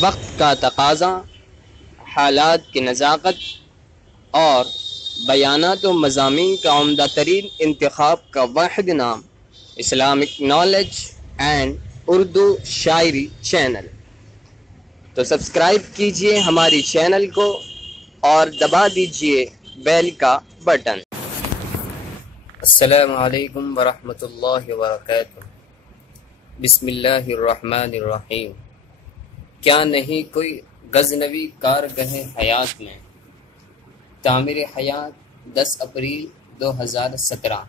وقت کا تقاضا، حالات کی نزاکت اور بیانات و مضامین کا عمدہ ترین انتخاب کا واحد نام اسلامک نالج اینڈ اردو شاعری چینل۔ تو سبسکرائب کیجئے ہماری چینل کو اور دبا دیجئے بیل کا بٹن۔ السلام علیکم ورحمۃ اللہ وبرکاتہ۔ بسم اللہ الرحمن الرحیم۔ کیا نہیں کوئی غزنوی کارگہ حیات میں؟ تعمیر حیات 10 اپریل 2017۔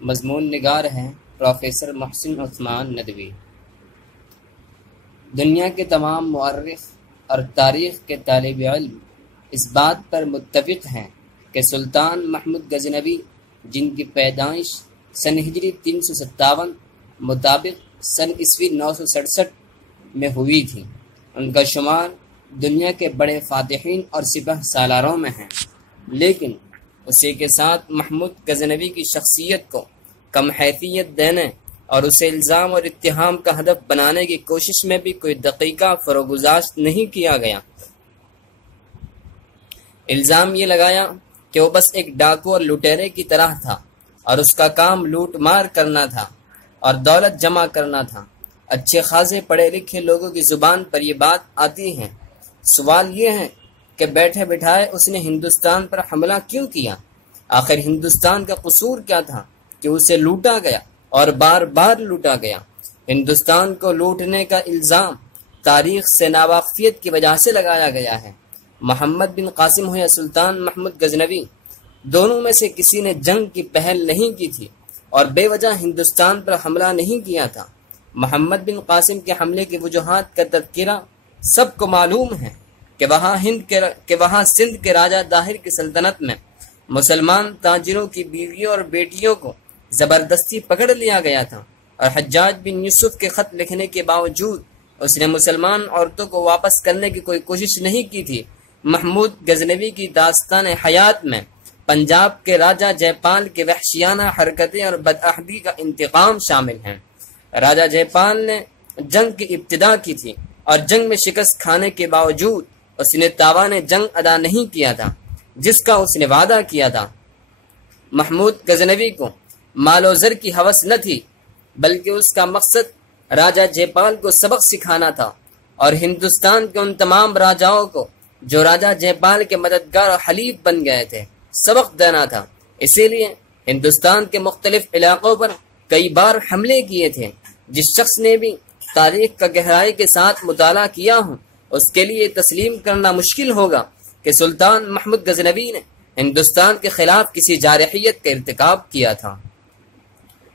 مضمون نگار ہیں پروفیسر محسن عثمان ندوی۔ دنیا کے تمام مورخ اور تاریخ کے طالب علم اس بات پر متفق ہیں کہ سلطان محمود غزنوی، جن کی پیدائش سن ہجری 357 مطابق سن عیسوی 967 میں ہوئی تھی، ان کا شمار دنیا کے بڑے فاتحین اور سپہ سالاروں میں ہے، لیکن اسی کے ساتھ محمود غزنوی کی شخصیت کو کم حیثیت دینے اور اسے الزام اور اتہام کا ہدف بنانے کی کوشش میں بھی کوئی دقیقہ فروگزاشت نہیں کیا گیا۔ الزام یہ لگایا کہ وہ بس ایک ڈاکو اور لٹیرے کی طرح تھا اور اس کا کام لوٹ مار کرنا تھا اور دولت جمع کرنا تھا۔ اچھے خاصے پڑھے لکھے لوگوں کی زبان پر یہ بات آتی ہے۔ سوال یہ ہے کہ بیٹھے بٹھائے اس نے ہندوستان پر حملہ کیوں کیا؟ آخر ہندوستان کا قصور کیا تھا کہ اسے لوٹا گیا اور بار بار لوٹا گیا؟ ہندوستان کو لوٹنے کا الزام تاریخ سے ناواقفیت کی وجہ سے لگایا گیا ہے۔ محمد بن قاسم ہو یا سلطان محمود غزنوی، دونوں میں سے کسی نے جنگ کی پہل نہیں کی تھی اور بے وجہ ہندوستان پر حملہ نہیں کیا تھا۔ محمد بن قاسم کے حملے کی وجوہات کا تذکرہ سب کو معلوم ہے کہ وہاں سندھ کے راجہ داہر کی سلطنت میں مسلمان تاجروں کی بیویوں اور بیٹیوں کو زبردستی پکڑ لیا گیا تھا، اور حجاج بن یوسف کے خط لکھنے کے باوجود اس نے مسلمان عورتوں کو واپس کرنے کی کوئی کوشش نہیں کی تھی۔ محمود غزنوی کی داستان حیات میں پنجاب کے راجہ جے پال کے وحشیانہ حرکتیں اور بدعہدی کا انتقام شامل ہیں۔ راجہ جے پال نے جنگ کی ابتدا کی تھی اور جنگ میں شکست کھانے کے باوجود اس نے تاوان جنگ ادا نہیں کیا تھا جس کا اس نے وعدہ کیا تھا۔ محمود غزنوی کو مال و زر کی ہوس نہ تھی، بلکہ اس کا مقصد راجہ جے پال کو سبق سکھانا تھا اور ہندوستان کے ان تمام راجاؤں کو جو راجہ جے پال کے مددگار اور حلیف بن گئے تھے سبق دینا تھا۔ اسی لیے ہندوستان کے مختلف علاقوں پر کئی بار حملے کیے تھے۔ جس شخص نے بھی تاریخ کا گہرائی کے ساتھ مطالعہ کیا ہو اس کے لیے تسلیم کرنا مشکل ہوگا کہ سلطان محمود غزنوی نے ہندوستان کے خلاف کسی جارحیت کا ارتکاب کیا تھا۔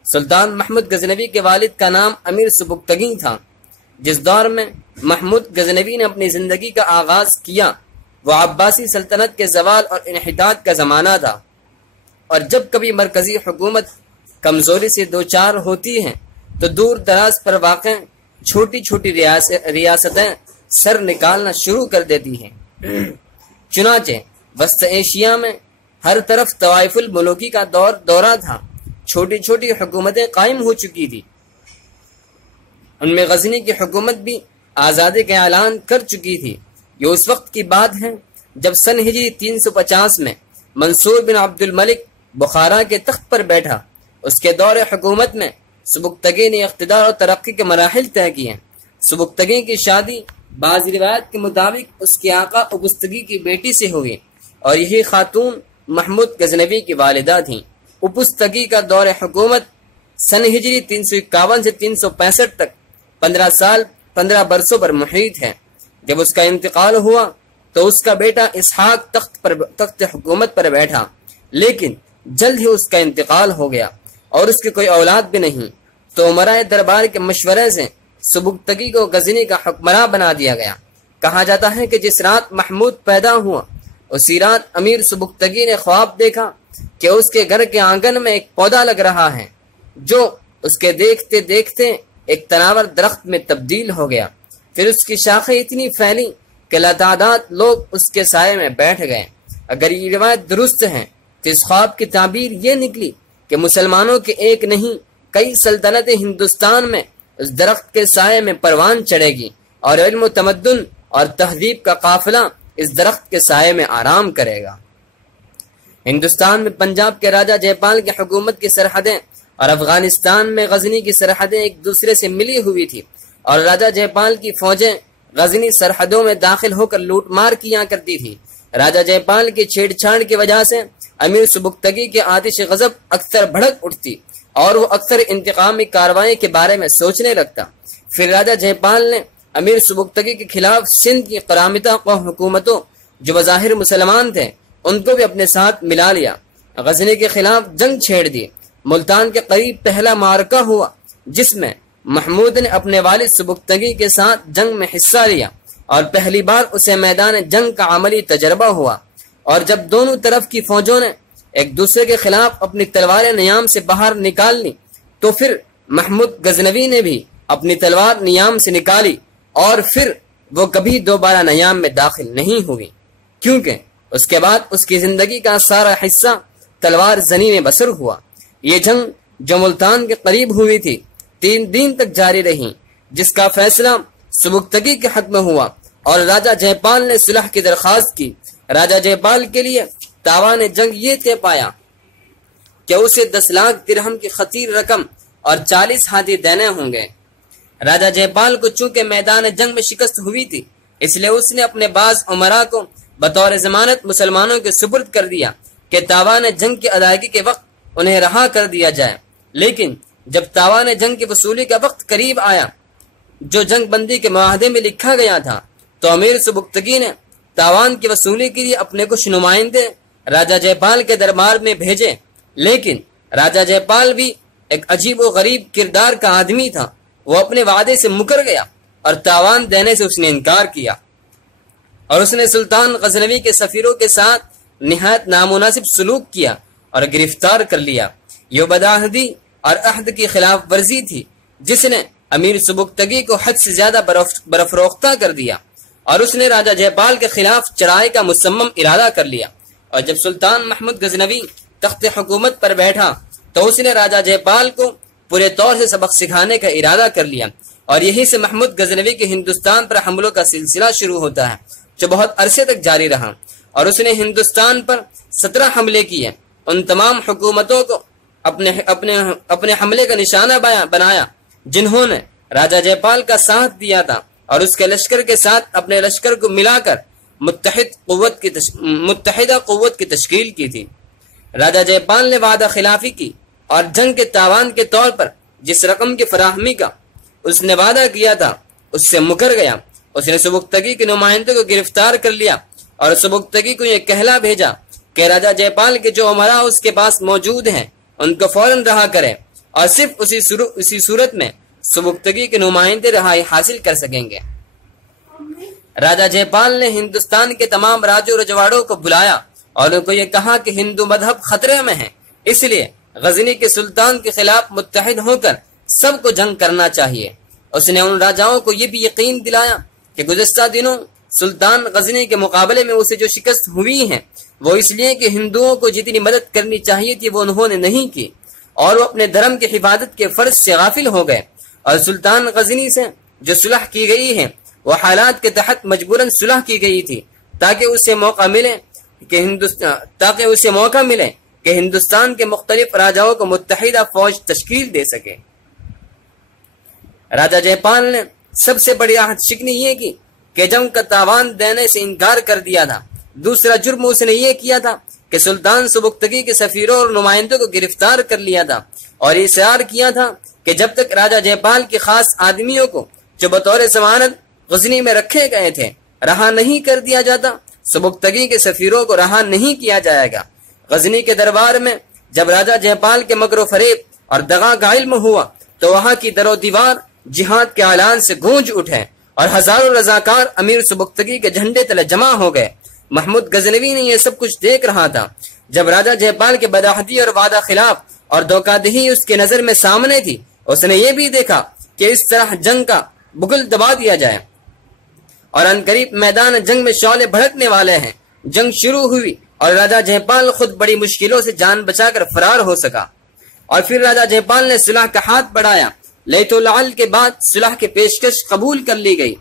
سلطان محمود غزنوی کے والد کا نام امیر سبکتگین تھا۔ جس دور میں محمود غزنوی نے اپنی زندگی کا آغاز کیا وہ عباسی سلطنت کے زوال اور انحطاط کا زمانہ تھا، اور جب کبھی مرکزی حکومت کمزوری سے دوچار ہوتی ہے تو دور دراز پر واقع چھوٹی چھوٹی ریاستیں سر نکالنا شروع کر دیتی ہیں۔ چنانچہ وسط ایشیا میں ہر طرف طوائف الملوکی کا دورہ تھا، چھوٹی چھوٹی حکومتیں قائم ہو چکی تھی۔ ان میں غزنی کی حکومت بھی آزادی کا اعلان کر چکی تھی۔ یہ اس وقت کی بات ہے جب سن ہجری 350 میں منصور بن عبد الملک بخارا کے تخت پر بیٹھا۔ اس کے دور حکومت میں سبکتگی نے اقتدار اور ترقی کے مراحل طے کیے۔ سبکتگی کی شادی بعض روایت کے مطابق اس کے آقا اپستگی کی بیٹی سے ہوئی، اور یہی خاتون محمود غزنوی کی والدہ تھیں۔ اپستگی کا دور حکومت سن ہجری 351 سے 365 تک 15 برسوں پر محیط ہے۔ جب اس کا انتقال ہوا تو اس کا بیٹا اسحاق تخت حکومت پر بیٹھا، لیکن جلد ہی اس کا انتقال ہو گیا اور اس کی کوئی اولاد بھی نہیں، تو امراء دربار کے مشورے سے سبکتگی کو غزنی کا حکمراں بنا دیا گیا۔ کہا جاتا ہے کہ جس رات محمود پیدا ہوا اسی رات امیر سبکتگی نے خواب دیکھا کہ اس کے گھر کے آنگن میں ایک پودا لگ رہا ہے جو اس کے دیکھتے دیکھتے ایک تناور درخت میں تبدیل ہو گیا۔ پھر اس کی شاخیں اتنی پھیلی کہ لاتعداد لوگ اس کے سائے میں بیٹھ گئے۔ اگر یہ روایت درست ہے تو اس خواب کی تعبیر یہ نکلی کہ مسلمانوں کے ایک نہیں کئی سلطنتیں ہندوستان میں اس درخت کے سائے میں پروان چڑھے گی۔ اور علم و تمدن اور تہذیب کا قافلہ اس درخت کے سائے میں آرام کرے گا۔ ہندوستان میں پنجاب کے راجہ جے پال کی حکومت کی سرحدیں اور افغانستان میں غزنی کی سرحدیں ایک دوسرے سے ملی ہوئی تھی، اور راجہ جے پال کی فوجیں غزنی سرحدوں میں داخل ہو کر لوٹ مار کیا کرتی تھی۔ راجہ جے پال کی چھیڑ چھاڑ کی وجہ سے امیر سبکتگی کے آتش غضب اکثر بھڑک اٹھتی اور وہ اکثر انتقامی کارروائی کے بارے میں سوچنے لگتا۔ پھر راجہ جے پال نے امیر سبکتگی کے خلاف سندھ کی قرامطہ حکومتوں جو بظاہر مسلمان تھے ان کو بھی اپنے ساتھ ملا لیا، غزنی کے خلاف جنگ چھیڑ دی۔ ملتان کے قریب پہلا معرکہ ہوا جس میں محمود نے اپنے والد سبکتگی کے ساتھ جنگ میں حصہ لیا اور پہلی بار اسے میدان جنگ کا عملی تجربہ ہوا، اور جب دونوں طرف کی فوجوں نے ایک دوسرے کے خلاف اپنی تلواریں نیام سے باہر نکال لی تو پھر محمود غزنوی نے بھی اپنی تلوار نیام سے نکالی، اور پھر وہ کبھی دوبارہ نیام میں داخل نہیں ہوئی، کیونکہ اس کے بعد اس کی زندگی کا سارا حصہ تلوار زنی میں بسر ہوا۔ یہ جنگ جو ملتان کے قریب ہوئی تھی 3 دن تک جاری رہی، جس کا فیصلہ سبکتگی کے حق میں ہوا اور راجہ جے پال نے صلح کی درخواست کی۔ راجہ جے پال کے لیے تاوان جنگ یہ طے پایا کہ اسے 10 لاکھ درہم کی خطیر رقم اور 40 ہاتھی دینے ہوں گے۔ راجہ جے پال کو چونکہ میدان جنگ میں شکست ہوئی تھی، اس لیے اس نے اپنے بعض امراء کو بطور ضمانت مسلمانوں کے سپرد کر دیا کہ تاوان جنگ کی ادائیگی کے وقت انہیں رہا کر دیا جائے۔ لیکن جب تاوان جنگ کی وصولی کا وقت قریب آیا جو جنگ بندی کے معاہدے میں لکھا گیا تھا، تو امیر سبکتگی نے تاوان کی وصولی کے لیے اپنے کچھ نمائندے راجہ جے پال کے دربار میں بھیجے، لیکن راجہ جے پال بھی ایک عجیب و غریب کردار کا آدمی تھا۔ وہ اپنے وعدے سے مکر گیا اور تاوان دینے سے اس نے انکار کیا، اور اس نے سلطان غزنوی کے سفیروں کے ساتھ نہایت نامناسب سلوک کیا اور گرفتار کر لیا۔ یہ بدعہدی اور عہد کی خلاف ورزی تھی جس نے امیر سبکتگی کو حد سے زیادہ برفروختہ کر دیا، اور اس نے راجہ جے پال کے خلاف چڑھائی کا مصمم ارادہ کر لیا۔ اور جب سلطان محمود غزنوی تخت حکومت پر بیٹھا تو اس نے راجہ جے پال کو پورے طور سے سبق سکھانے کا ارادہ کر لیا، اور یہی سے محمود غزنوی کے ہندوستان پر حملوں کا سلسلہ شروع ہوتا ہے جو بہت عرصے تک جاری رہا، اور اس نے ہندوستان پر 17 حملے کیے۔ ان تمام حکومتوں کو اپنے حملے کا نشانہ بنایا جنہوں نے راجہ جے پال کا ساتھ دیا تھا، اور اس کے لشکر کے ساتھ اپنے لشکر کو ملا کر متحدہ قوت کی تشکیل کی تھی۔ راجہ جے پال نے وعدہ خلافی کی اور جنگ کے تاوان کے طور پر جس رقم کی فراہمی کا اس نے وعدہ کیا تھا اس سے مکر گیا۔ اس نے سبکتگی کے نمائندے کو گرفتار کر لیا اور سبکتگی کو یہ کہلا بھیجا کہ راجہ جے پال کے جو امراء اس کے پاس موجود ہیں ان کو فوراً رہا کرے، اور صرف اسی صورت میں سبکتگی کے نمائندے رہائی حاصل کر سکیں گے۔ راجہ جے پال نے ہندوستان کے تمام راجوں رجواڑوں کو بلایا اور ان کو یہ کہا کہ ہندو مذہب خطرے میں ہے، اس لیے غزنی کے سلطان کے خلاف متحد ہو کر سب کو جنگ کرنا چاہیے۔ اس نے ان راجاؤں کو یہ بھی یقین دلایا کہ گزشتہ دنوں سلطان غزنی کے مقابلے میں اسے جو شکست ہوئی ہے وہ اس لیے کہ ہندوؤں کو جتنی مدد کرنی چاہیے تھی وہ انہوں نے نہیں کی، اور وہ اپنے دھرم کی حفاظت کے فرض سے غافل ہو گئے، اور سلطان غزنی سے جو صلح کی گئی ہے وہ حالات کے تحت مجبوراً صلح کی گئی تھی تاکہ اسے موقع ملے کہ ہندوستان کے مختلف راجاؤں کو متحدہ فوج تشکیل دے سکے۔ راجہ جے پال نے سب سے بڑی عہد شکنی یہ کی کہ جنگ کا تاوان دینے سے انکار کر دیا تھا۔ دوسرا جرم اس نے یہ کیا تھا کہ سلطان سبکتگی کے سفیروں اور نمائندوں کو گرفتار کر لیا تھا، اور اصرار کیا تھا کہ جب تک راجہ جے پال کے خاص آدمیوں کو جو بطور ضمانت غزنی میں رکھے گئے تھے رہا نہیں کر دیا جاتا، سبکتگی کے سفیروں کو رہا نہیں کیا جائے گا۔ غزنی کے دربار میں جب راجہ جے پال کے مکر و فریب اور دغا کا علم ہوا تو وہاں کی در و دیوار جہاد کے اعلان سے گونج اٹھے، اور ہزاروں رضاکار امیر سبکتگی کے جھنڈے تلے جمع ہو گئے۔ محمود غزنوی نے یہ سب کچھ دیکھ رہا تھا۔ جب راجہ جے پال کے بدعہدی اور وعدہ خلاف اور دھوکہ دہی اس کے نظر میں سامنے تھی، اس نے یہ بھی دیکھا کہ اس طرح جنگ کا بگل دبا دیا جائے، اور عنقریب میدان جنگ میں شعلے بھڑکنے والے ہیں۔ جنگ شروع ہوئی اور راجہ جے پال خود بڑی مشکلوں سے جان بچا کر فرار ہو سکا، اور پھر راجہ جے پال نے صلح کا ہاتھ بڑھایا۔ لیت و لعل کے بعد صلح کی پیشکش قبول کر لی گئی۔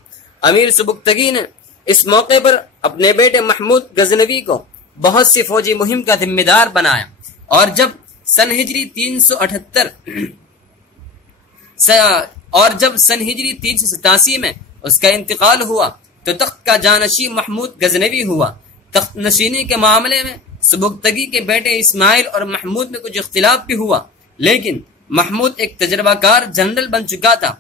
امیر سبکتگی نے اس موقع پر اپنے بیٹے محمود غزنوی کو بہت سی فوجی مہم کا ذمہ دار بنایا، اور جب سن ہجری 387 میں اس کا انتقال ہوا تو تخت کا جانشی محمود غزنوی ہوا۔ تخت نشینی کے معاملے میں سبکتگی کے بیٹے اسماعیل اور محمود میں کچھ اختلاف بھی ہوا، لیکن محمود ایک تجربہ کار جنرل بن چکا تھا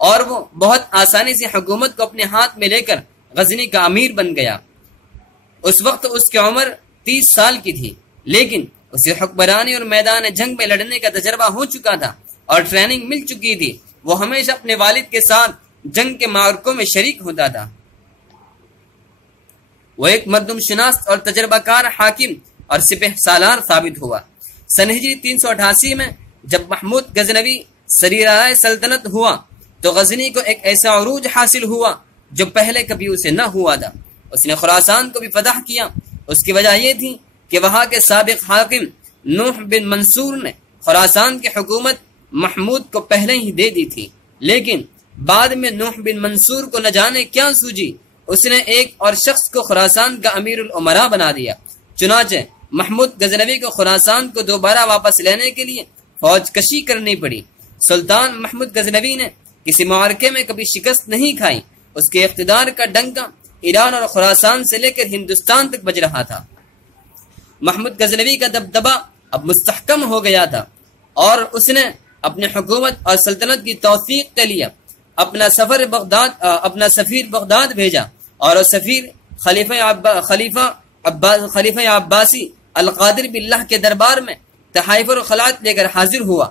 اور وہ بہت آسانی سے حکومت کو اپنے ہاتھ میں لے کر غزنی کا امیر بن گیا۔ اس وقت اس کی عمر 30 سال کی تھی، لیکن اسے حکمرانی اور میدان جنگ میں لڑنے کا تجربہ ہو چکا تھا اور ٹریننگ مل چکی تھی۔ وہ ہمیشہ اپنے والد کے ساتھ جنگ کے معرکوں میں شریک ہوتا تھا۔ وہ ایک مردم شناس اور تجربہ کار حاکم اور سپہ سالار ثابت ہوا۔ سن ہجری 388 میں جب محمود غزنوی سریرائے سلطنت ہوا تو غزنی کو ایک ایسا عروج حاصل ہوا جو پہلے کبھی اسے نہ ہوا تھا۔ اس نے خراسان کو بھی فتح کیا۔ اس کی وجہ یہ تھی کہ وہاں کے سابق حاکم نوح بن منصور نے خراسان کی حکومت محمود کو پہلے ہی دے دی تھی، لیکن بعد میں نوح بن منصور کو نہ جانے کیا سوجی، اس نے ایک اور شخص کو خراسان کا امیر الامراء بنا دیا۔ چنانچہ محمود غزنوی کو خراسان کو دوبارہ واپس لینے کے لیے فوج کشی کرنی پڑی۔ سلطان محمود غزنوی نے کسی معرکے میں کبھی شکست نہیں کھائی۔ اس کے اقتدار کا ڈنکا ایران اور خراسان سے لے کر ہندوستان تک بج رہا تھا۔ محمود غزنوی کا دبدبہ اب مستحکم ہو گیا تھا اور اس نے اپنی حکومت اور سلطنت کی توثیق کے لیے اپنا سفیر بغداد بھیجا، اور سفیر خلیفہ عباسی القادر باللہ کے دربار میں تحائف اور خلعت لے کر حاضر ہوا۔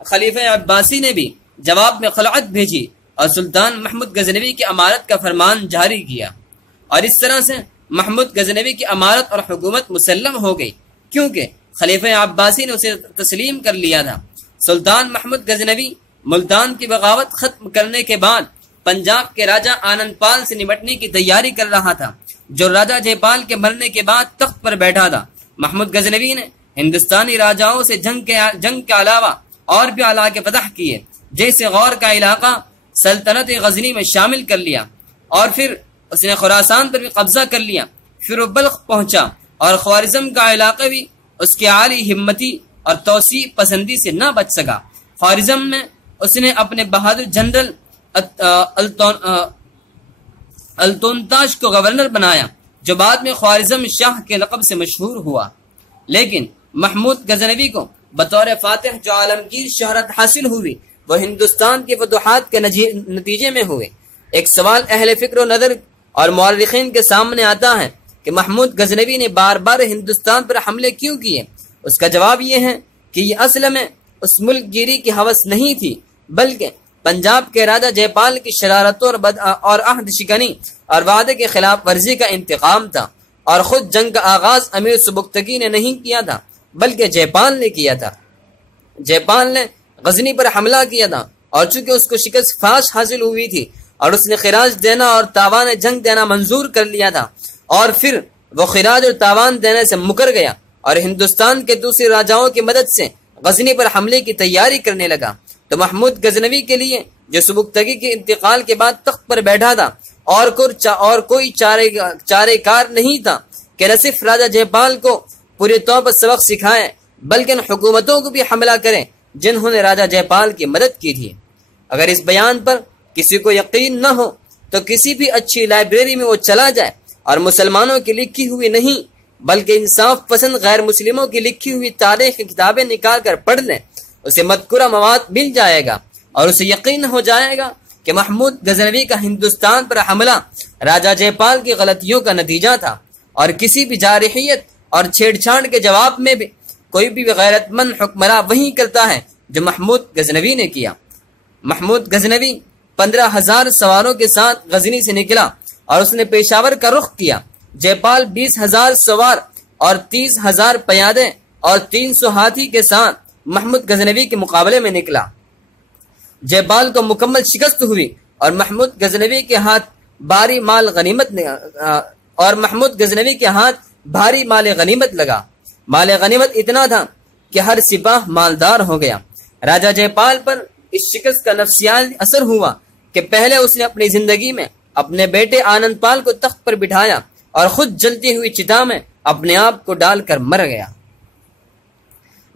خلیفہ عباسی نے بھی جواب میں خلعت بھیجی اور سلطان محمود غزنوی کی امارت کا فرمان جاری کیا، اور اس طرح سے محمود غزنوی کی امارت اور حکومت مسلم ہو گئی، کیونکہ خلیفہ عباسی نے اسے تسلیم کر لیا تھا۔ سلطان محمود غزنوی ملتان کی بغاوت ختم کرنے کے بعد پنجاب کے راجہ آنند پال سے نمٹنے کی تیاری کر رہا تھا، جو راجہ جے پال کے مرنے کے بعد تخت پر بیٹھا تھا۔ محمود غزنوی نے ہندوستانی راجاؤں سے جنگ کے علاوہ اور بھی علاقے فتح کیے، جیسے غور کا علاقہ سلطنت غزنی میں شامل کر لیا، اور پھر اس نے خراسان پر بھی قبضہ کر لیا۔ پھر وہ بلخ پہنچا اور خوارزم کا علاقہ بھی اس کی عالی ہمتی اور توسیع پسندی سے نہ بچ سکا۔ خوارزم میں اس نے اپنے بہادر جنرل التونتاش کو گورنر بنایا، جو بعد میں خوارزم شاہ کے لقب سے مشہور ہوا۔ لیکن محمود غزنوی کو بطور فاتح جو عالمگیر شہرت حاصل ہوئی وہ ہندوستان کی فتوحات کے نتیجے میں ہوئے۔ ایک سوال اہل فکر و نظر اور مورخین کے سامنے آتا ہے کہ محمود غزنوی نے بار بار ہندوستان پر حملے کیوں کیے؟ اس کا جواب یہ ہے کہ یہ اصل میں اس ملک گیری کی ہوس نہیں تھی، بلکہ پنجاب کے راجہ جے پال کی شرارتوں اور عہد شکنی اور وعدے کے خلاف ورزی کا انتقام تھا، اور خود جنگ کا آغاز امیر سبکتگی نے نہیں کیا تھا بلکہ جے پال نے کیا تھا۔ جے پال نے غزنی پر حملہ کیا تھا، اور چونکہ اس کو شکست فاش حاصل ہوئی تھی اور اس نے خراج دینا اور تاوان جنگ دینا منظور کر لیا تھا، اور پھر وہ خراج اور تاوان دینے سے مکر گیا اور ہندوستان کے دوسرے راجاؤں کی مدد سے غزنی پر حملے کی تیاری کرنے لگا، تو محمود غزنوی کے لیے جو سبکتگی کے انتقال کے بعد تخت پر بیٹھا تھا اور کوئی چارے کار نہیں تھا کہ نہ صرف راجہ جے پال کو پورے طور پر سبق سکھائے بلکہ ان حکومتوں کو بھی حملہ کریں جنہوں نے راجہ جے پال کی مدد کی تھی۔ اگر اس بیان پر کسی کو یقین نہ ہو تو کسی بھی اچھی لائبریری میں وہ چلا جائے اور مسلمانوں کی لکھی ہوئی نہیں بلکہ انصاف پسند غیر مسلموں کی لکھی ہوئی تاریخ کی کتابیں نکال کر پڑھ لیں، اسے مذکورہ مواد مل جائے گا اور اسے یقین ہو جائے گا کہ محمود غزنوی کا ہندوستان پر حملہ راجہ جے پال کی غلطیوں کا نتیجہ تھا، اور کسی بھی جارحیت اور چھیڑ چھاڑ کے جواب میں بھی کوئی بھی غیرت مند حکمراں وہی کرتا ہے جو محمود غزنوی نے کیا۔ محمود غزنوی 15,000 سواروں کے ساتھ غزنی سے نکلا اور اس نے پشاور کا رخ کیا۔ جے پال 20,000 سوار اور 30,000 پیادے اور 300 ہاتھی کے ساتھ محمود غزنوی کے مقابلے میں نکلا۔ جے پال کو مکمل شکست ہوئی اور محمود غزنوی کے ہاتھ بھاری مال غنیمت لگا۔ مال غنیمت اتنا تھا کہ ہر سپاہ مالدار ہو گیا۔ راجہ جے پال پر اس شکست کا نفسیاتی اثر ہوا کہ پہلے اس نے اپنی زندگی میں اپنے بیٹے آنند پال کو تخت پر بٹھایا اور خود جلتی ہوئی چتا میں اپنے آپ کو ڈال کر مر گیا۔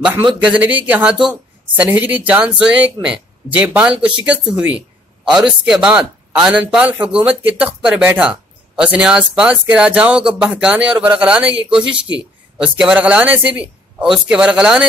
محمود غزنوی کے ہاتھوں سن ہجری 401 میں جے پال کو شکست ہوئی اور اس کے بعد آنند پال حکومت کے تخت پر بیٹھا۔ اس نے آس پاس کے راجاؤں کو بہکانے اور ورغلانے کی کوشش کی۔ اس کے ورغلانے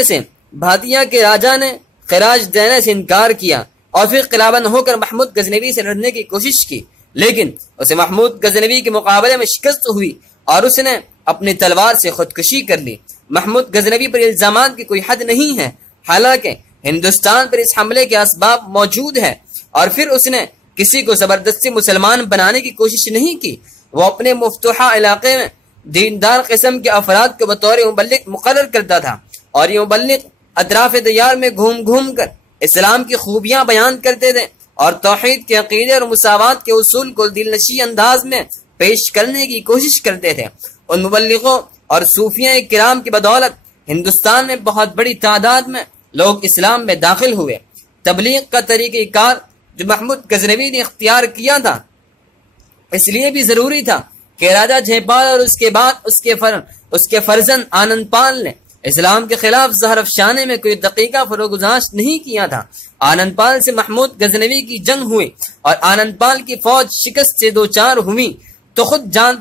سے بھاتیا کے راجا نے خراج دینے سے انکار کیا اور پھر قلعہ بند ہو کر محمود غزنوی سے لڑنے کی کوشش کی، لیکن اسے محمود غزنوی کے مقابلے میں شکست ہوئی اور اس نے اپنی تلوار سے خودکشی کر لی۔ محمود غزنوی پر الزامات کی کوئی حد نہیں ہے، حالانکہ ہندوستان پر اس حملے کے اسباب موجود ہے، اور پھر اس نے کسی کو زبردستی مسلمان بنانے کی کوشش نہیں کی۔ وہ اپنے مفتوحہ علاقے میں دیندار قسم کے افراد کو بطور مبلغ مقرر کرتا تھا، اور یہ مبلغ اطراف دیار میں گھوم گھوم کر اسلام کی خوبیاں بیان کرتے تھے اور توحید کے عقیدے اور مساوات کے اصول کو دلنشین انداز میں پیش کرنے کی کوشش کرتے تھے۔ ان مبلغوں اور صوفیاء کرام کی بدولت ہندوستان میں بہت بڑی تعداد میں لوگ اسلام میں داخل ہوئے۔ تبلیغ کا طریقہ کار جو محمود غزنوی نے اختیار کیا تھا اس لیے بھی ضروری تھا کہ راجہ جے پال اور اس کے بعد اس کے فرزند آنند پال نے اسلام کے خلاف زہر افشانے میں کوئی دقیقہ فروگزاشت نہیں کیا تھا۔ آنند پال سے محمود غزنوی کی جنگ ہوئی اور آنند پال کی فوج شکست سے دوچار ہوئی تو خود جان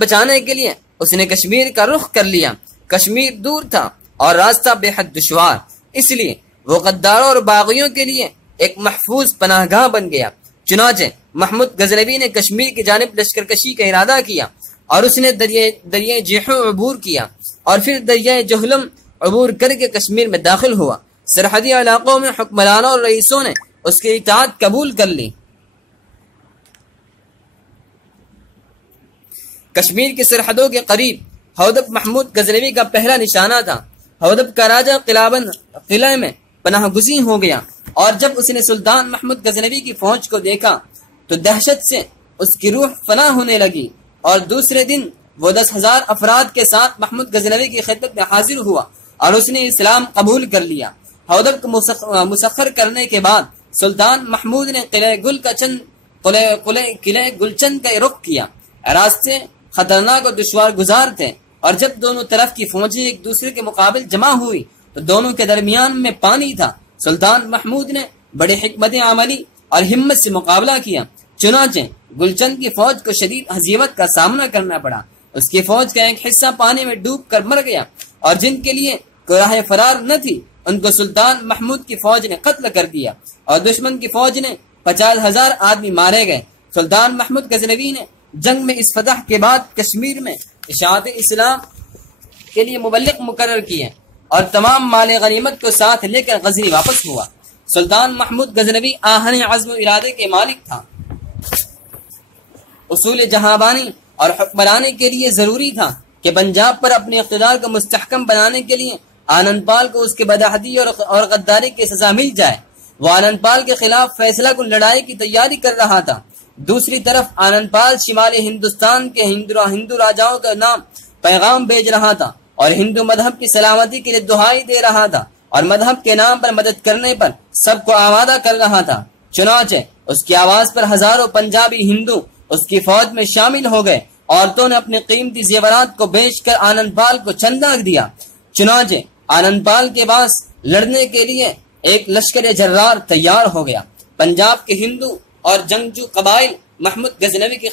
بچانے کے لیے اس نے کشمیر کا رخ کر لیا۔ کشمیر دور تھا اور راستہ بے حد دشوار، اس لیے وہ غداروں اور باغیوں کے لیے ایک محفوظ پناہ گاہ بن گیا۔ چنانچہ محمود غزنوی نے کشمیر کی جانب لشکرکشی کا ارادہ کیا اور اس نے دریائے جیحو عبور کیا اور پھر دریائے جہلم عبور کر کے کشمیر میں داخل ہوا۔ سرحدی علاقوں میں حکمرانوں اور رئیسوں نے اس کی اطاعت قبول کر لی۔ کشمیر کی سرحدوں کے قریب ہودب محمود غزنوی کا پہلا نشانہ تھا۔ ہودب کا راجہ قلعہ میں پناہ گزین ہو گیا، اور جب اس نے سلطان محمود غزنوی کی فوج کو دیکھا تو دہشت سے اس کی روح فنا ہونے لگی، اور دوسرے دن وہ 10,000 افراد کے ساتھ محمود غزنوی کی خدمت میں حاضر ہوا اور اس نے اسلام قبول کر لیا۔ ہودب کو مسخر کرنے کے بعد سلطان محمود نے قلعہ گلچن کا رخ کیا۔ راستے خطرناک اور دشوار گزار تھے، اور جب دونوں طرف کی فوجیں ایک دوسرے کے مقابل جمع ہوئی تو دونوں کے درمیان میں پانی تھا۔ سلطان محمود نے بڑے حکمت عملی اور ہمت سے مقابلہ کیا، چنانچہ گلچن کی فوج کو شدید ہزیمت کا سامنا کرنا پڑا۔ اس کی فوج کا ایک حصہ پانی میں ڈوب کر مر گیا، اور جن کے لیے کوئی راہ فرار نہ تھی ان کو سلطان محمود کی فوج نے قتل کر دیا، اور دشمن کی فوج نے 50,000 آدمی مارے گئے۔ سلطان محمود غزنوی نے جنگ میں اس فتح کے بعد کشمیر میں اشاعت اسلام کے لیے مبلغ مقرر کیے اور تمام مال غنیمت کو ساتھ لے کر غزنی واپس ہوا۔ سلطان محمود غزنوی آہن عزم و ارادے کے مالک تھا۔ اصول جہاں-بانی اور حکمرانی کے لیے ضروری تھا کہ پنجاب پر اپنے اقتدار کو مستحکم بنانے کے لیے آنند پال کو اس کے بدعہدی اور غداری کی سزا مل جائے۔ وہ آنند پال کے خلاف فیصلہ کن لڑائی کی تیاری کر رہا تھا۔ دوسری طرف آنند پال شمالی ہندوستان کے ہندو راجاؤں کا نام پیغام بھیج رہا تھا اور ہندو مذہب کی سلامتی کے لیے دہائی دے رہا تھا اور مذہب کے نام پر مدد کرنے پر سب کو آمادہ کر رہا تھا۔ چنانچہ اس کی آواز پر ہزاروں پنجابی ہندو اس کی فوج میں شامل ہو گئے۔ عورتوں نے اپنے قیمتی زیورات کو بیچ کر آنند پال کو چندہ دیا۔ چنانچہ آنند پال کے پاس لڑنے کے لیے ایک لشکر جرار تیار ہو گیا۔ پنجاب کے ہندو اور جنگجو قبائل محمود غزنوی کے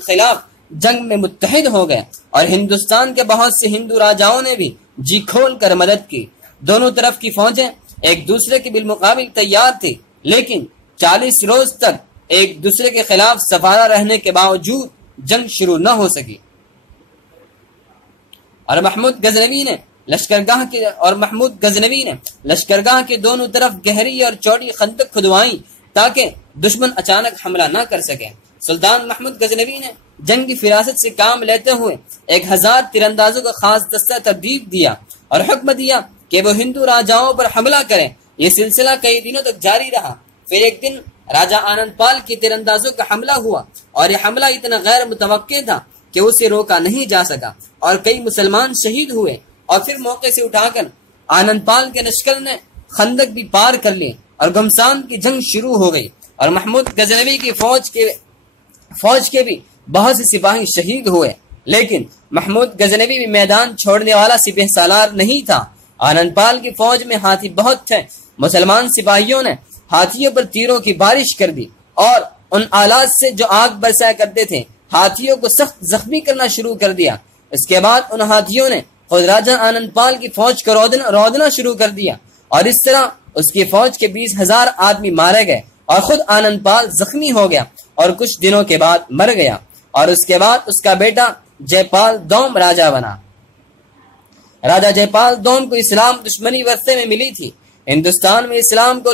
خلاف جنگ میں متحد ہو گئے، اور ہندوستان کے بہت سے ہندو راجاؤں نے بھی جی کھول کر مدد کی۔ دونوں طرف کی فوجیں ایک دوسرے کے بالمقابل تیار تھی، لیکن 40 روز تک ایک دوسرے کے خلاف سفارہ رہنے کے باوجود جنگ شروع نہ ہو سکی، اور محمود غزنوی نے لشکرگاہ کے دونوں طرف گہری اور چوڑی خندق کھدوائیں تاکہ دشمن اچانک حملہ نہ کر سکے۔ سلطان محمود غزنوی نے جنگی فراست سے کام لیتے ہوئے 1000 تیراندازوں کا خاص دستہ ترتیب دیا اور حکم دیا کہ وہ ہندو راجاؤں پر حملہ کریں۔ یہ سلسلہ کئی دنوں تک جاری رہا۔ پھر ایک دن راجہ آنند پال کی تیراندازوں کا حملہ ہوا، اور یہ حملہ اتنا غیر متوقع تھا کہ اسے روکا نہیں جا سکا، اور کئی مسلمان شہید ہوئے۔ اور پھر موقع سے اٹھا کر آنند پال کے لشکر نے خندق بھی پار کر لی اور گھمسان کی جنگ شروع ہو گئی اور محمود غزنوی کی فوج کے بھی بہت سے سپاہی شہید ہوئے، لیکن محمود غزنوی بھی میدان چھوڑنے والا سپہ سالار نہیں تھا۔ آنند پال کی فوج میں ہاتھی بہت تھے۔ مسلمان سپاہیوں نے ہاتھیوں پر تیروں کی بارش کر دی اور ان آلات سے جو آگ برسایا کرتے تھے ہاتھیوں کو سخت زخمی کرنا شروع کر دیا۔ اس کے بعد ان ہاتھیوں نے خود راجہ آنند پال کی فوج کو رودنا شروع کر دیا اور اس طرح اس کی فوج کے 20,000 آدمی مارے گئے اور خود آنند پال زخمی ہو گیا اور کچھ دنوں کے بعد مر گیا، اور اس کے بعد اس کا بیٹا جے پال دوم راجہ بنا۔ راجہ جے پال دوم کو اسلام دشمنی ورثے میں ملی تھی۔ ہندوستان میں اسلام کو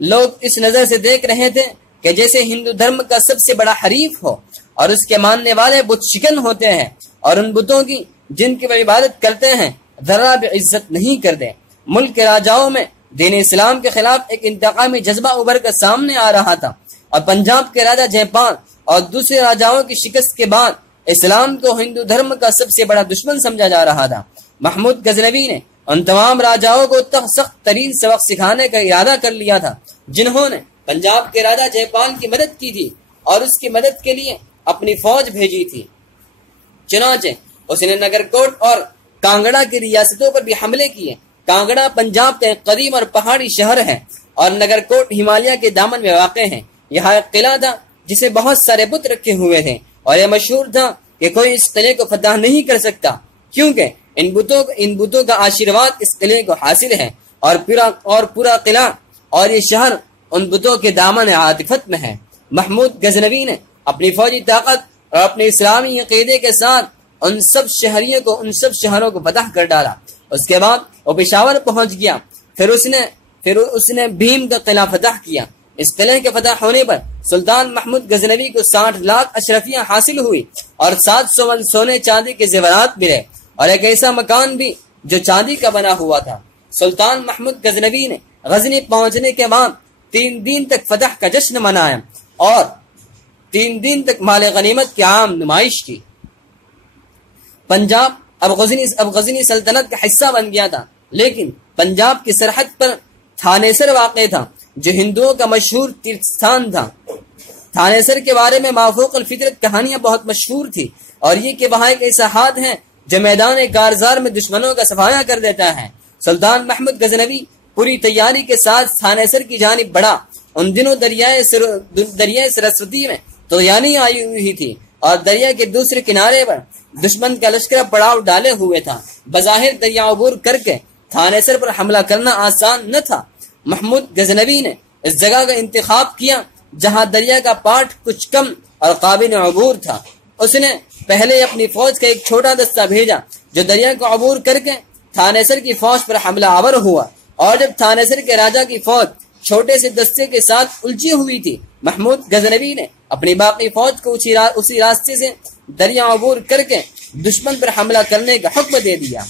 لوگ اس نظر سے دیکھ رہے تھے کہ جیسے ہندو دھرم کا سب سے بڑا حریف ہو، اور اس کے ماننے والے بت شکن ہوتے ہیں اور ان بتوں کی جن کی وہ عبادت کرتے ہیں ذرا بھی عزت نہیں کرتے۔ ملک کے راجاؤں میں دین اسلام کے خلاف ایک انتقامی جذبہ ابھر کر سامنے آ رہا تھا، اور پنجاب کے راجہ جے پال اور دوسرے راجاؤں کی شکست کے بعد اسلام کو ہندو دھرم کا سب سے بڑا دشمن سمجھا جا رہا تھا۔ محمود غزنوی نے ان تمام راجاؤں کو سخت ترین سبق سکھانے کا ارادہ کر لیا تھا جنہوں نے پنجاب کے راجہ جے پال کی مدد کی تھی اور اس کی مدد کے لیے اپنی فوج بھیجی تھی۔ چنانچہ اس نے نگرکوٹ اور کانگڑا کی ریاستوں پر بھی حملے کیے۔ کانگڑا پنجاب کا ایک قدیم اور پہاڑی شہر ہے اور نگرکوٹ ہمالیہ کے دامن میں واقع ہے۔ یہاں ایک قلعہ تھا جسے بہت سارے بت رکھے ہوئے تھے اور یہ مشہور تھا کہ کوئی اس قلعے کو فتح نہیں کر سکتا کیونکہ ان بتوں کا آشیرواد اس قلعے کو حاصل ہے، اور پورا قلعہ اور یہ شہر ان بتوں کے دامن عاطفت میں ہے۔ محمود غزنوی نے اپنی فوجی طاقت اور اپنے اسلامی عقیدے کے ساتھ ان سب شہروں کو فتح کر ڈالا۔ اس کے بعد وہ پشاور پہنچ گیا، پھر اس نے بھیم کا قلعہ فتح کیا۔ اس قلعے کے فتح ہونے پر سلطان محمود غزنوی کو 60 لاکھ اشرفیاں حاصل ہوئی اور 700 من سونے چاندی کے زیورات ملے اور ایک ایسا مکان بھی جو چاندی کا بنا ہوا تھا۔ سلطان محمود غزنوی نے غزنی پہنچنے کے بعد 3 دن تک فتح کا جشن منایا اور 3 دن تک مال غنیمت کی عام نمائش کی۔ پنجاب اب غزنی سلطنت کا حصہ بن گیا تھا، لیکن پنجاب کی سرحد پر تھانیسر واقع تھا جو ہندوؤں کا مشہور تیرتھستان تھا۔ تھانیسر کے بارے میں مافوق الفطرت کہانیاں بہت مشہور تھی، اور یہ کہ وہاں ایک ایسا ہاتھ ہے جو میدان کارزار میں دشمنوں کا صفایا کر دیتا ہے۔ سلطان محمود غزنوی پوری تیاری کے ساتھ تھانیسر کی جانب بڑھا۔ ان دنوں دریائے سرسوتی میں طغیانی آئی ہوئی تھی اور دریا کے دوسرے کنارے پر دشمن کا لشکر پڑاؤ ڈالے ہوئے تھا۔ بظاہر دریا عبور کر کے تھانیسر پر حملہ کرنا آسان نہ تھا۔ محمود غزنوی نے اس جگہ کا انتخاب کیا جہاں دریا کا پاٹ کچھ کم اور قابل عبور تھا۔ اس نے پہلے اپنی فوج کا ایک چھوٹا دستہ بھیجا جو دریا کو عبور کر کے تھانیسر کی فوج پر حملہ آور ہوا، اور جب تھانیسر کے راجہ کی فوج چھوٹے سے دستے کے ساتھ الجھی ہوئی تھی، محمود غزنوی نے اپنی باقی فوج کو اسی راستے سے دریا عبور کر کے دشمن پر حملہ کرنے کا حکم دے دیا۔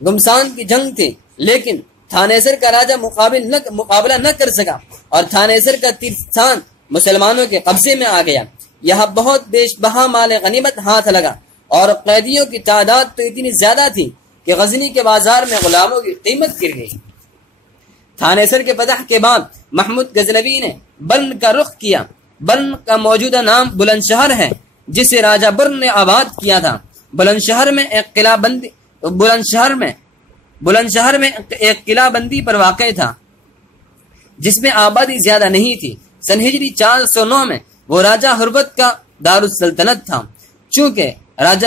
گھمسان کی جنگ تھی، لیکن تھانیسر کا راجہ مقابلہ نہ کر سکا اور تھانیسر کا تیرتھستان مسلمانوں کے قبضے میں آ گیا۔ یہاں بہت بیش بہا مال غنیمت ہاتھ لگا اور قیدیوں کی تعداد تو اتنی زیادہ تھی کہ غزنی کے بازار میں غلاموں کی قیمت گر گئی۔ تھانیسر کے فتح کے بعد محمود غزنوی نے برن کا رخ کیا۔ برن کا موجودہ نام بلند شہر ہے جسے راجہ برن نے آباد کیا تھا۔ بلند شہر میں ایک قلعہ بندی پر واقع تھا جس میں آبادی زیادہ نہیں تھی۔ سن ہجری 409 میں وہ راجہ ہروت کا دارالسلطنت تھا۔ چونکہ راجہ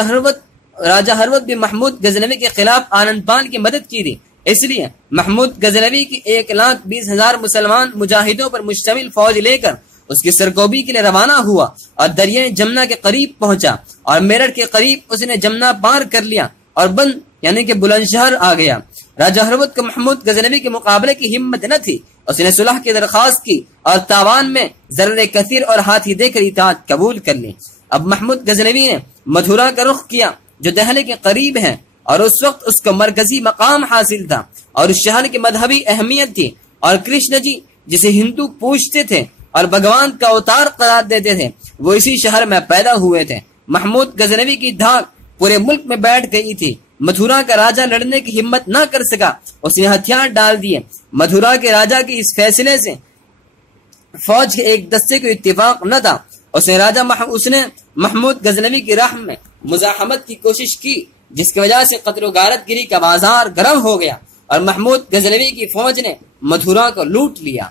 ہروت بھی محمود غزنوی کے خلاف آنند پال کی مدد کی تھی، اس لیے محمود غزنوی کی 1,20,000 مسلمان مجاہدوں پر مشتمل فوج لے کر اس کی سرکوبی کے لیے روانہ ہوا اور دریائے جمنا کے قریب پہنچا، اور میرٹھ کے قریب اس نے جمنا پار کر لیا اور بند یعنی کہ بلند شہر آ گیا۔ راجہ ہروت کو محمود غزنوی کے مقابلے کی ہمت نہ تھی۔ اس نے صلح کی درخواست کی اور تاوان میں ضرر کثیر اور ہاتھی دے کر اطاعت قبول کر لی۔ اب محمود غزنوی نے متھرا کا رخ کیا جو دہلی کے قریب ہے، اور اس وقت اس کو مرکزی مقام حاصل تھا اور اس شہر کی مذہبی اہمیت تھی، اور کرشن جی جسے ہندو پوجتے تھے اور بھگوان کا اوتار قرار دیتے تھے وہ اسی شہر میں پیدا ہوئے تھے۔ محمود غزنوی کی دھاک پورے ملک میں بیٹھ گئی تھی۔ متھرا کا راجہ لڑنے کی ہمت نہ کر سکا، اس نے ہتھیار ڈال دیے۔ متھرا کے راجہ کے اس فیصلے سے فوج کے ایک دستے کو اتفاق نہ تھا۔ اس نے محمود غزنوی کی راہ میں مزاحمت کی کوشش کی، جس کی وجہ سے قتل و غارت گری کا بازار گرم ہو گیا اور محمود غزنوی کی فوج نے متھرا کو لوٹ لیا۔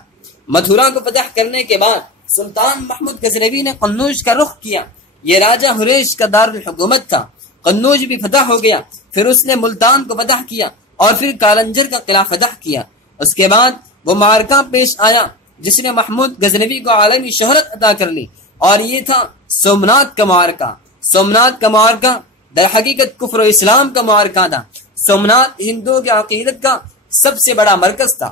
متھرا کو فتح کرنے کے بعد سلطان محمود غزنوی نے قنوج کا رخ کیا۔ یہ راجہ حریش کا دارالحکومت تھا۔ قنوج بھی فتح ہو گیا، پھر اس نے ملتان کو فتح کیا اور پھر کالنجر کا قلعہ فتح کیا۔ اس کے بعد وہ معرکہ پیش آیا جس نے محمود غزنوی کو عالمی شہرت عطا کر لی، اور یہ تھا سومنات کا معرکہ۔ سومنات کا معرکہ در حقیقت کفر و اسلام کا معرکہ تھا۔ سومنات ہندوؤں کی عقیدت کا سب سے بڑا مرکز تھا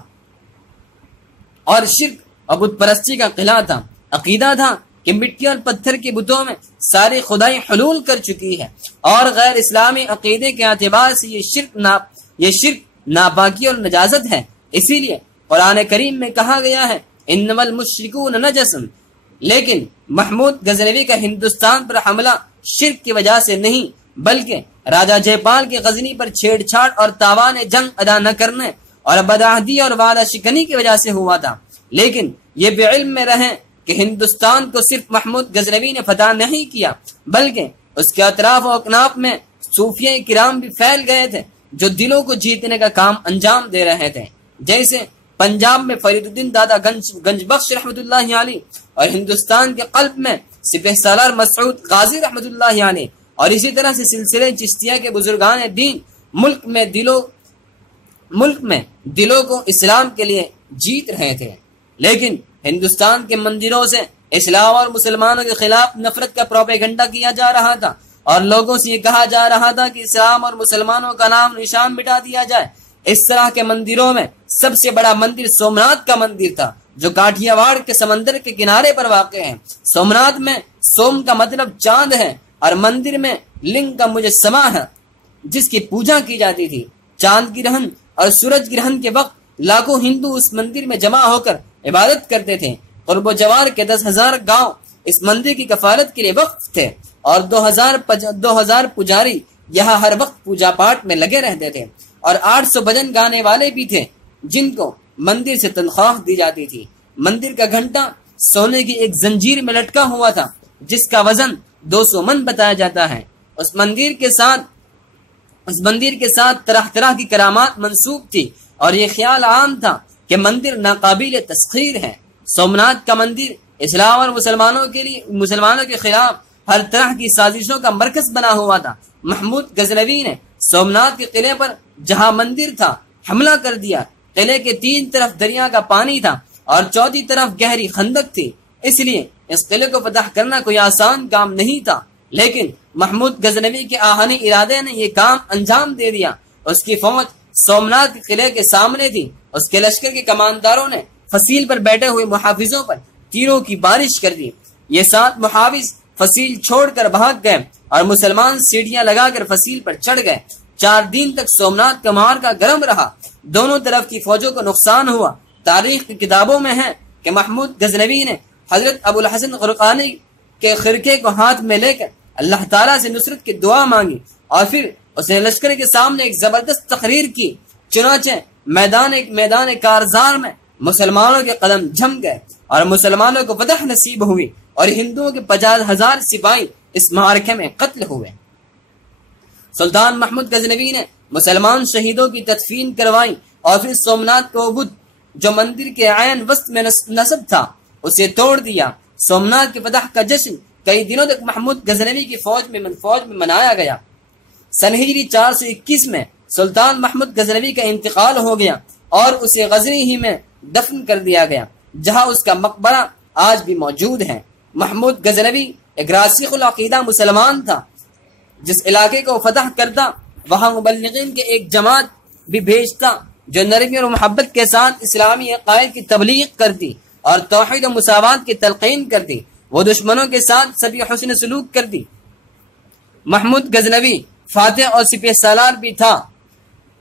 اور شرک اور بت پرستی کا قلعہ تھا۔ عقیدہ تھا کہ مٹی اور پتھر کے بتوں میں ساری خدائی حلول کر چکی ہے، اور غیر اسلامی عقیدے کے اعتبار سے یہ شرک ناپاکی اور نجاست ہے۔ اسی لیے قرآن کریم میں کہا گیا ہے انما المشرکون نجس، لیکن محمود غزنوی کا ہندوستان پر حملہ شرک کی وجہ سے نہیں، بلکہ راجہ جے پال کے غزنی پر چھیڑ چھاڑ اور تاوان جنگ ادا نہ کرنے اور بدعہدی اور وعدہ شکنی کی وجہ سے ہوا تھا۔ لیکن یہ بے علم میں رہیں کہ ہندوستان کو صرف محمود غزنوی نے فتح نہیں کیا، بلکہ اس کے اطراف و اکناف میں صوفیہ کرام بھی پھیل گئے تھے جو دلوں کو جیتنے کا کام انجام دے رہے تھے، جیسے پنجاب میں فرید الدین دادا گنج بخش رحمۃ اللہ علیہ، اور ہندوستان کے قلب میں سپہ سالار مسعود غازی رحمۃ اللہ علیہ، اور اسی طرح سے سلسلے چشتیہ کے بزرگان دین ملک میں دلوں کو اسلام کے لیے جیت رہے تھے۔ لیکن ہندوستان کے مندروں سے اسلام اور مسلمانوں کے خلاف نفرت کا پروپیگنڈا کیا جا رہا تھا، اور لوگوں سے یہ کہا جا رہا تھا کہ اسلام اور مسلمانوں کا نام نشان مٹا دیا جائے۔ اس طرح کے مندروں میں سب سے بڑا مندر سومنات کا مندر تھا، جو کاٹھیا واڑ کے سمندر کے کنارے پر واقع ہے۔ سومنات میں سوم کا مطلب چاند ہے، اور مندر میں لنگ کا مجسمہ ہے جس کی پوجا کی جاتی تھی۔ چاند گرہن اور سورج گرہن کے وقت لاکھوں ہندو اس مندر میں جمع ہو کر عبادت کرتے تھے۔ قرب و جوار کے 10,000 گاؤں اس مندر کی کفالت کے لیے وقف تھے، اور 2000 پجاری یہاں ہر وقت پوجا پاٹ میں لگے رہتے تھے، اور 800 بھجن گانے والے بھی تھے جن کو مندر سے تنخواہ دی جاتی تھی۔ مندر کا گھنٹا سونے کی ایک زنجیر میں لٹکا ہوا تھا جس کا وزن 200 من بتایا جاتا ہے۔ اس مندر کے ساتھ طرح طرح کی کرامات منسوب تھی، اور یہ خیال عام تھا کہ مندر ناقابل تسخیر ہے۔ سومنات کا مندر اسلام اور مسلمانوں کے خلاف ہر طرح کی سازشوں کا مرکز بنا ہوا تھا۔ محمود غزنوی نے سومنات کے قلعے پر جہاں مندر تھا حملہ کر دیا۔ قلعے کے 3 طرف دریا کا پانی تھا اور چوتھی طرف گہری خندق تھی، اس لیے اس قلعے کو فتح کرنا کوئی آسان کام نہیں تھا، لیکن محمود غزنوی کے آہنی ارادے نے یہ کام انجام دے دیا۔ اس کی فوج سومنات کے قلعے کے سامنے تھی۔ اس کے لشکر کے کمانداروں نے فصیل پر بیٹھے ہوئے محافظوں پر تیروں کی بارش کر دی۔ یہ 7 محافظ فصیل چھوڑ کر بھاگ گئے اور مسلمان سیڑھیاں لگا کر فصیل پر چڑھ گئے۔ 4 دن تک سومنات کا معرکہ گرم رہا، دونوں طرف کی فوجوں کو نقصان ہوا۔ تاریخ کی کتابوں میں ہے کہ محمود غزنوی نے حضرت ابو الحسن غرقانی کے خرقے کو ہاتھ میں لے کر اللہ تعالیٰ سے نصرت کی دعا مانگی، اور پھر اس نے لشکر کے سامنے ایک زبردست تقریر کی۔ چنانچہ میدان کارزار میں مسلمانوں کے قدم جھم گئے اور مسلمانوں کو فتح نصیب ہوئی، اور ہندوؤں کے 50,000 سپاہی اس معرکے میں قتل ہوئے۔ سلطان محمود غزنوی نے مسلمان شہیدوں کی تدفین کروائی، اور پھر سومنات کو بدھ جو مندر کے عین وسط میں نصب تھا اسے توڑ دیا۔ سومنات کے فتح کا جشن کئی دنوں تک محمود غزنوی کی فوج میں منایا گیا۔ سن ہجری 421 میں سلطان محمود غزنوی کا انتقال ہو گیا اور اسے غزنی ہی میں دفن کر دیا گیا، جہاں اس کا مقبرہ آج بھی موجود ہے۔ محمود غزنوی ایک راسخ العقیدہ مسلمان تھا۔ جس علاقے کو فتح کرتا وہاں مبلغین کے ایک جماعت بھی بھیجتا جو نرمی اور محبت کے ساتھ اسلامی عقائد کی تبلیغ کرتی اور توحید و مساوات کی تلقین کرتی۔ وہ دشمنوں کے ساتھ سبھی حسن سلوک کرتی۔ محمود غزنوی فاتح اور سپہ سالار بھی تھا،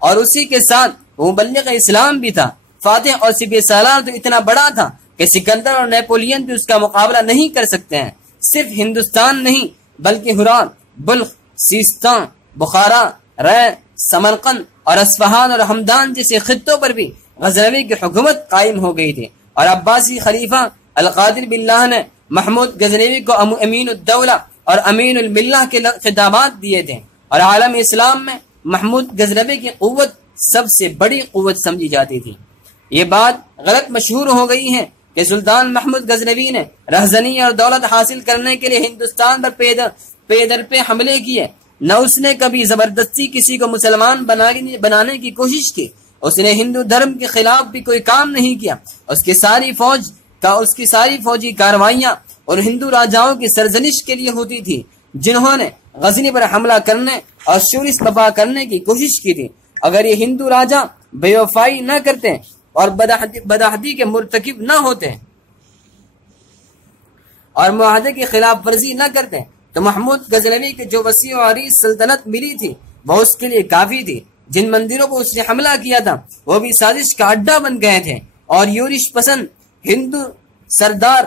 اور اسی کے ساتھ وہ مبلغ اسلام بھی تھا۔ فاتح اور سپہ سالار تو اتنا بڑا تھا کہ سکندر اور نیپولین بھی اس کا مقابلہ نہیں کر سکتے ہیں۔ صرف ہندوستان نہیں بلکہ ہرات، بلخ، سیستان، بخارا، رے، سمرقند اور اصفہان اور ہمدان جیسے خطوں پر بھی غزنوی کی حکومت قائم ہو گئی تھی، اور عباسی خلیفہ القادر باللہ نے محمود غزنوی کو امین الدولہ اور امین الملہ کے خطابات دیے تھے، اور عالم اسلام میں محمود غزنوی کی قوت سب سے بڑی قوت سمجھی جاتی تھی۔ یہ بات غلط مشہور ہو گئی ہے کہ سلطان محمود غزنوی نے رہزنی اور دولت حاصل کرنے کے لیے ہندوستان پر پیدر پہ حملے کیے، نہ اس نے کبھی زبردستی کسی کو مسلمان بنانے کی کوشش کی، اس نے ہندو دھرم کے خلاف بھی کوئی کام نہیں کیا۔ اس کی ساری فوجی کارروائیاں اور ہندو راجاؤں کی سرزنش کے لیے ہوتی تھی، جنہوں نے غزنی پر حملہ کرنے اور شورش برپا کرنے کی کوشش کی تھی۔ اگر یہ ہندو راجا بے وفائی نہ کرتے اور بدعہدی کے مرتکب نہ ہوتے اور معاہدے کی خلاف ورزی نہ کرتے تو محمود غزنوی کے جو وسیع و عریض سلطنت ملی تھی وہ اس کے لیے کافی تھی۔ جن مندروں کو اس نے حملہ کیا تھا وہ بھی سازش کا اڈا بن گئے تھے، اور یورش پسند ہندو سردار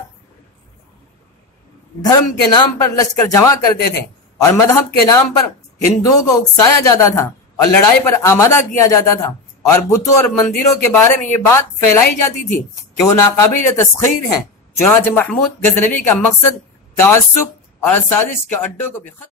دھرم کے نام پر لشکر جمع کرتے تھے، اور مذہب کے نام پر ہندوؤں کو اکسایا جاتا تھا اور لڑائی پر آمادہ کیا جاتا تھا، اور بتوں اور مندروں کے بارے میں یہ بات پھیلائی جاتی تھی کہ وہ ناقابل تسخیر ہیں۔ چنانچہ محمود غزنوی کا مقصد تعصب اور سازش کے اڈوں کو بھی ختم